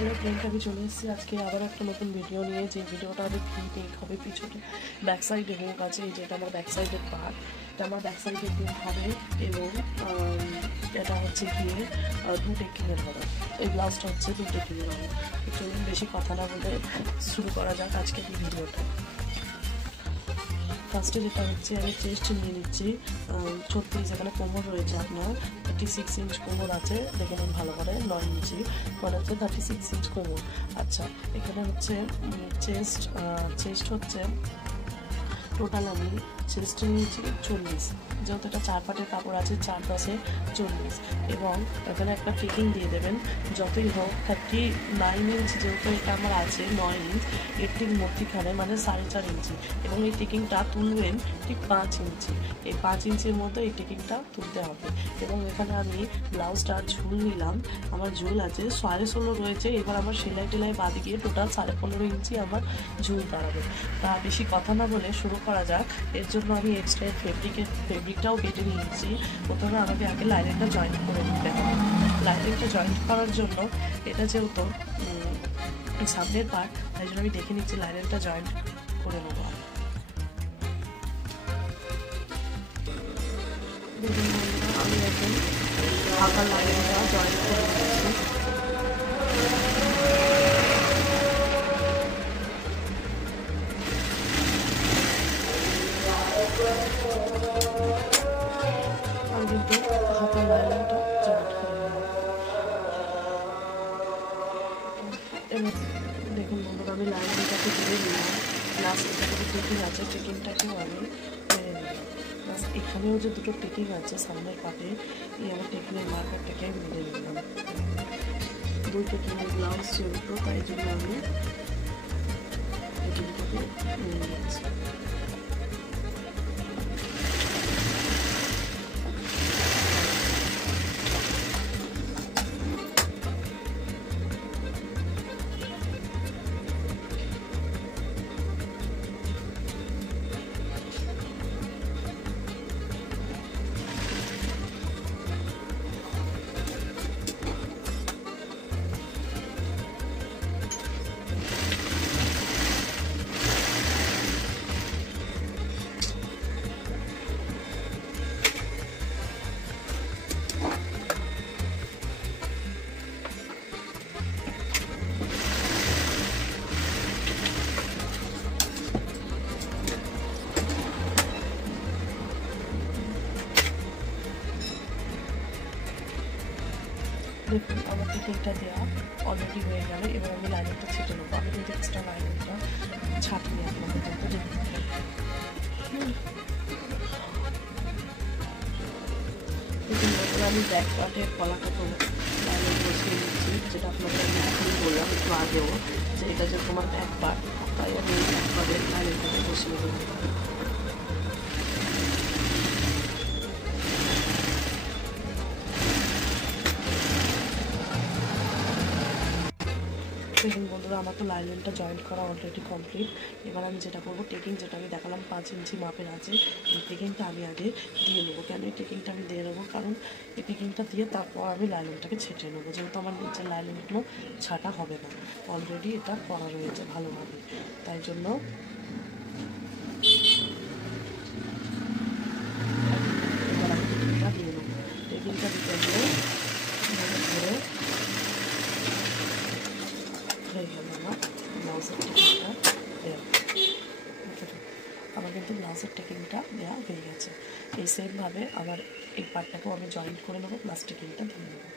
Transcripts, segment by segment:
Hello friend, আমি চলে এসেছি আজকে আবার একটা নতুন ভিডিও নিয়ে। যে ভিডিওটা আমি নেক হবে, পিছনে ব্যাক সাইডে নেক আছে। এই যেটা আমার ব্যাক সাইডের পার্ট, এটা আমার ব্যাক সাইডের নেক হবে এবং এটা হচ্ছে গিয়ে দু টেকিংয়ের হবে। এই ব্লাউজটা হচ্ছে দু টেকিংয়ের হবে। চলুন বেশি কথা না বলে শুরু করা যাক আজকের এই ভিডিওটা। ফার্স্টে যেটা হচ্ছে আমি চেস্ট নিয়ে নিচ্ছি 36। এখানে কোমর রয়েছে আপনার 36 ইঞ্চ কোমর আছে, দেখে নিন ভালো করে। 9 ইঞ্চি মানে হচ্ছে 36 ইঞ্চ কোমর। আচ্ছা, এখানে হচ্ছে চেস্ট হচ্ছে টোটাল আমি চেস্টে নিয়েছি 40, যেহেতু এটা 4 পাটের কাপড় আছে, 4 10 40 এবং এখানে একটা ফিটিং দিয়ে দেবেন যতই হোক 39 ইঞ্চ, যেহেতু এটা আমার আছে 9 ইঞ্চ, এর ঠিক মধ্যিখানে মানে 4.5 ইঞ্চি এবং এই টেকিংটা তুলবেন ঠিক 5 ইঞ্চি। এই 5 ইঞ্চির মধ্যে এই টেকিংটা তুলতে হবে এবং এখানে আমি ব্লাউজটা ঝুল নিলাম, আমার ঝুল আছে 16.5 রয়েছে। এবার আমার সেলাই টেলাই বাদ গিয়ে টোটাল 15.5 ইঞ্চি আমার ঝুল দাঁড়াবে। তা বেশি কথা না বলে শুরু করা যাক। এর জন্য আমি এক্সট্রা ফেব্রিকটাও কেটে নিয়েছি। প্রথমে আমাকে আগে লাইনিংটা জয়েন্ট করে নিতে হবে। লাইনিংটা জয়েন্ট করার জন্য এটা যেহেতু সামনের পার্ট, তাই জন্য আমি দেখে নিচ্ছি লাইনিংটা জয়েন্ট করে নেবো। আমি এখন হালকা লাইনিংটা জয়েন্ট করে নিচ্ছি। আমি কিন্তু হাতের লাইনিংটা জয়েন্ট করে নেব। এবার দেখুন বন্ধুরা, আমি লাইনিংটাকে দিয়ে নিলাম। প্লাস এখানে যে টেকিং আছে, টেকিংটাকেও আমি মেরে নিলাম। প্লাস এখানেও যে দুটো টেকিং আছে সামনের পাটে, এই আমার টেকিংয়ের মার্কারটাকে আমি মেরে নিলাম। দুই টেকিংয়ের ব্লাউজ চলতো, তাই জন্য আমি টেকিংটাকে মেরে নিয়েছি। দেখুন আমার টেকিংটা দেওয়া অলরেডি হয়ে গেল। এবার আমি লাইনিংটা ছেটে নেবো। আমি কিন্তু এক্সট্রা লাইনিংটা ছাটিয়ে আপনাদের কিন্তু দেখতে পারি। আমি ব্যাক পার্টের কলাটা তো লাইনিং বসিয়ে নিচ্ছি, যেটা আপনাদের আমি এখন বললাম একটু আগেও যে এটা যে তোমার ব্যাক পার্ট, তাই আমি ব্যাক পার্টের লাইনিংটাকে বসিয়ে দেবো। দেখুন বন্ধুরা, আমার তো লাইনিংটা জয়েন্ট করা অলরেডি কমপ্লিট। এবার আমি যেটা করবো, টেকিং যেটা আমি দেখালাম 5 ইঞ্চি মাপের আছে, এই টেকিংটা আমি আগে দিয়ে নেবো। কেন এই টেকিংটা আমি দিয়ে নেবো? কারণ এই টেকিংটা দিয়ে তারপর আমি লাইনিংটাকে ছেটে নেবো, যেহেতু আমার নিচের লাইনিংগুলো ছাটা হবে না, অলরেডি এটা করা রয়েছে ভালোভাবে, তাই জন্য এবার আমি টেকিংটা দিয়ে নেবো। টেকিংটা দিতে গেলে ধরে হয়ে গেল আমার ব্লাউজের টেকিংটা দেওয়া। আমার কিন্তু ব্লাউজের টেকিংটা দেওয়া হয়ে গেছে। এই সেমভাবে আবার এই পার্টটাকেও আমি জয়েন্ট করে নেবো, প্লাস টেকিংটা দিয়ে নেবো।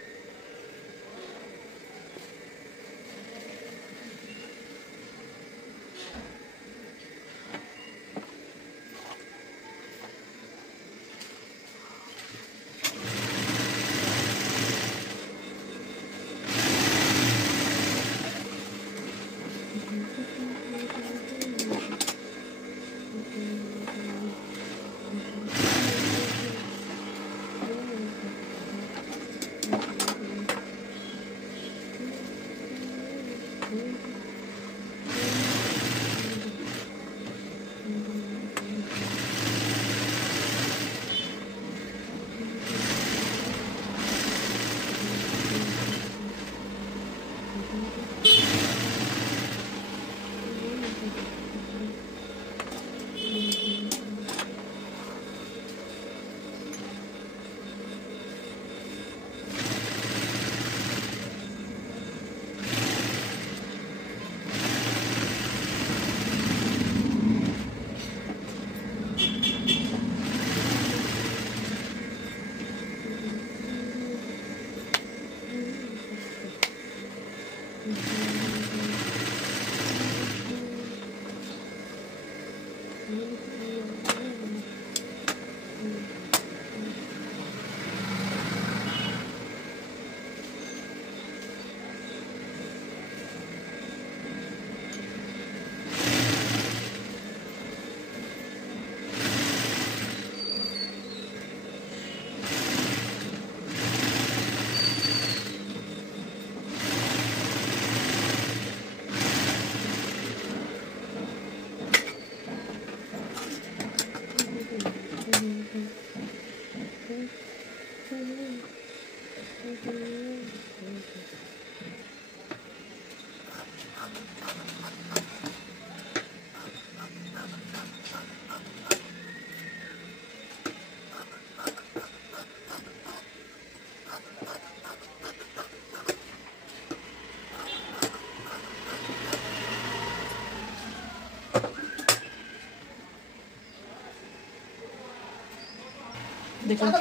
দেখুন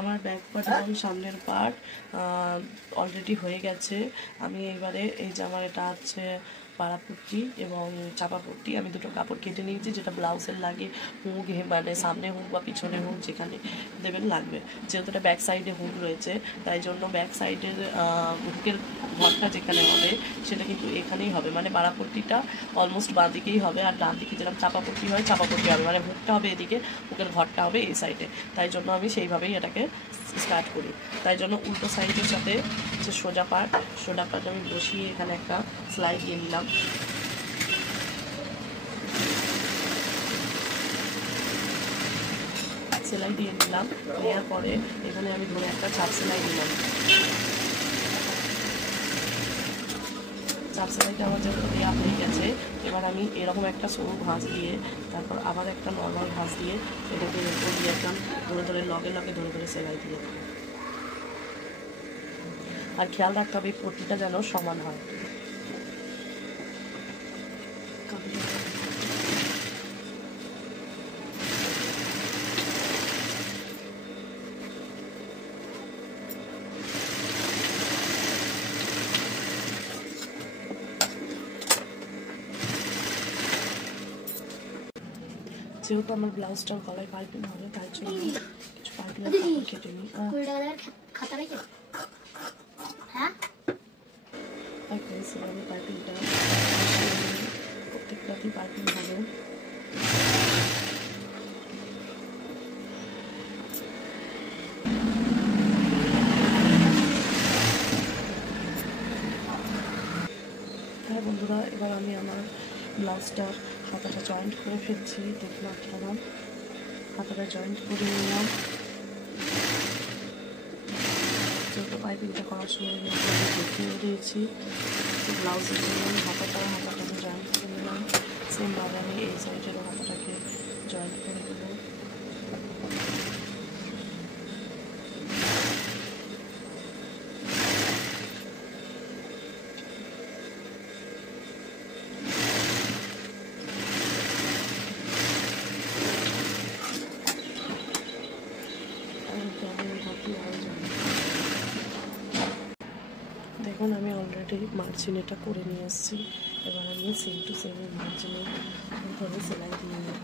আমার ব্যাক পার্ট এবং সামনের পার্ট অলরেডি হয়ে গেছে। আমি এবারে এই যে আমার এটা আছে পাড়াপট্টি এবং চাপাপট্টি, আমি দুটো কাপড় কেটে নিয়েছি, যেটা ব্লাউজের লাগে হুক, মানে সামনে হুক বা পিছনে হুক যেখানে দেবেন লাগবে। যেহেতু এটা ব্যাক সাইডে হুক রয়েছে, তাই জন্য ব্যাক সাইডের হুকের ঘরটা যেখানে হবে সেটা কিন্তু এখানেই হবে, মানে পাড়াপট্টিটা অলমোস্ট বাঁ দিকেই হবে, আর ডান দিকে যেরকম চাপাপট্টি হয় চাপাপট্টি হবে, মানে হুকটা হবে এদিকে, হুকের ঘরটা হবে এই সাইডে। তাই জন্য আমি সেইভাবেই এটাকে স্টার্ট করি। তাই জন্য উল্টো সাইডের সাথে যে সোজা পার্ট আমি বসিয়ে এখানে একটা সেলাই দিয়ে নিলাম। সেলাই দিয়ে নিলাম, নেওয়ার পরে এখানে আমি ধরে একটা চাপ সেলাই দিলাম। চাপ সেলাইটা আমার যেহেতু দেওয়া হয়ে গেছে, এবার আমি এরকম একটা সরু ভাঁজ দিয়ে তারপর আবার একটা নর্মাল ভাঁজ দিয়ে এটাকে উপর দিয়ে একদম ধরে লগে ধরে সেলাই দিয়ে দেবো। আর খেয়াল রাখতে হবে পট্টিটা যেন সমান হয়। যেহেতু আমার ব্লাউজটার গলায় পাইপিং হবে, তাই জন্য কিছু পাইপিংয়ের কাপড় কেটে নিই। সেভাবে পাইপিংটা প্রত্যেকটাতেই পাইপিং হবে। হ্যাঁ বন্ধুরা, এবার আমি আমার ব্লাউজটার হাতাটা জয়েন্ট করে ফেলছি। দেখুন আপনারা, হাতাটা জয়েন্ট করে নিলাম। যেহেতু পাইপিংটা করার সময় দেখিয়ে দিয়েছি, ব্লাউজের জন্য হাতাটাকে জয়েন্ট করে নিলাম। সেমভাবে আমি এই সাইডেরও হাতাটাকে জয়েন্ট করে দেবো। দেখুন আমি অলরেডি মার্জিন এটা করে নিয়ে এসেছি। এবার আমি সেম টু সেম মার্জিনে সেলাই দিয়ে নেব।